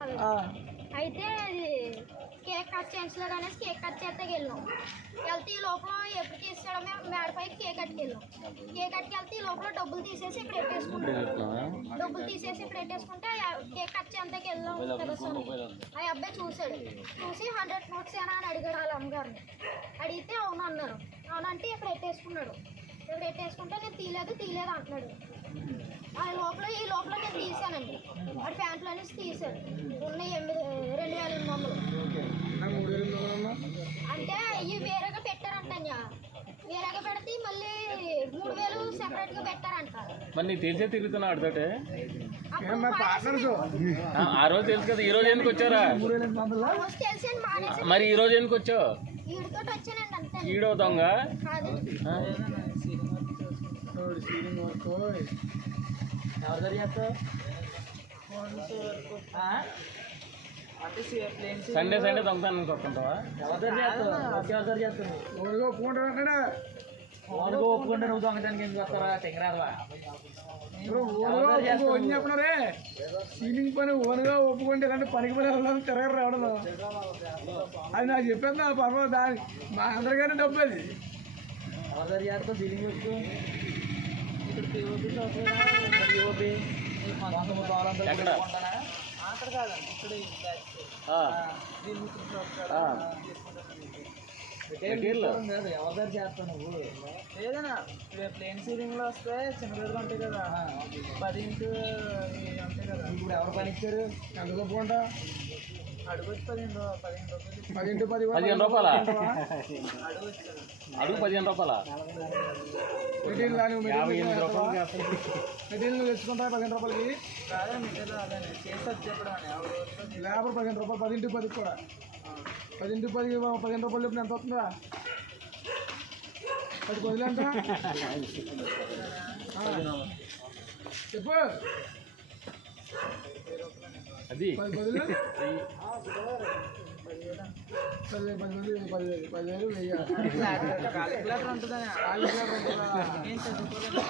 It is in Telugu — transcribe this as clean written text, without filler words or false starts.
అయితే అది కేక్ కట్ చేయించలేదు అనేసి కేక్ కట్ చేస్తే వెళ్ళాం. వెళ్తే ఈ లోపల ఎప్పుడు తీసాడో మేము మేడపైకి కేక్ కట్టుకెళ్ళాం. కేక్ కట్టుకెళ్తే ఈ లోపల డబ్బులు తీసేసి ఇక్కడ పెట్టేసుకుంటాం. డబ్బులు తీసేసి ఇక్కడ పెట్టేసుకుంటే కేక్ కట్ చేయంతకి వెళ్ళాం కదా సార్. ఆ అబ్బాయి చూశాడు. చూసి 100 నోట్స్ ఏనా అని అడిగాడు వాళ్ళ అమ్మగారిని. అడిగితే అవును అన్నారు. అవునంటే ఇక్కడ పెట్టేసుకున్నాడు. ఇక్కడ పెట్టేసుకుంటే నేను తీయలేదు అంటున్నాడు. ఈ లోపల నేను తీసానండి. వాడి ప్యాంట్లో నుంచి తీసాడు. ఉన్నాయి 2800 అంటే ఇవి వేరేగా పెట్టారంట. వేరేగా పెడితే మళ్ళీ 3000 సెపరేట్గా పెట్టారంట. మరి నీకు తెలిసే తిరుగుతున్నా ఆడితోటే ఆ రోజు తెలుసు కదా. ఈ రోజు ఎందుకు వచ్చారా? తెలిసి మానేసి మరి ఈ రోజు ఎందుకు వచ్చావు? వీడితో వచ్చానండి అంతే. ఈడో దొంగ సండే దొంగతనం కొట్టుకుంటావా? ఒప్పుకుంటే నువ్వు దొంగతానికి ఎందుకు వస్తావా? తెంగరాదవా చెప్పినారే సీలింగ్ పని ఓన్గా ఒప్పుకుంటే కానీ పనికి పని వెళ్ళాలని తిరగరు రావడం. అది నాకు చెప్పేది నా పర్వాలేదు. దాని మా అందరికైనా డబ్బు అది ఎవరి చేస్తావు సీలింగ్ వచ్చు ఎక్కడ? అక్కడ కాదండి ఇక్కడ ఎవరి దగ్గర చేస్తావు నువ్వు? ఏదైనా ప్లేన్ సీలింగ్ లో వస్తే చిన్న దగ్గర ఉంటాయి కదా 10 ఇంటూ ఉంటాయి కదా. ఇప్పుడు ఎవరు పని ఇచ్చారు? ఎంత ఒప్పుకుంటా అడుగొచ్చు 15 రూపాయలు. 15 రూపాయలా? అడుగు 15 రూపాయలా? మెటీరియల్ తెచ్చుకుంటా 15 రూపాయలకి. కాదా మెటీరియల్ అదే చేసి చెప్పడం లేబర్ 15 రూపాయలు. 10 ఇంటూ 10 కూడా 10 ఇంటూ 10 15 రూపాయలు చెప్పిన ఎంత వస్తుందా? 10 పదులు ఎంత చెప్పు. అది 10 పదులు 10,000 క్యాలిక్యులేటర్ ఉంటుందని ఉంటుందా? ఏం చదువుకోలేదు.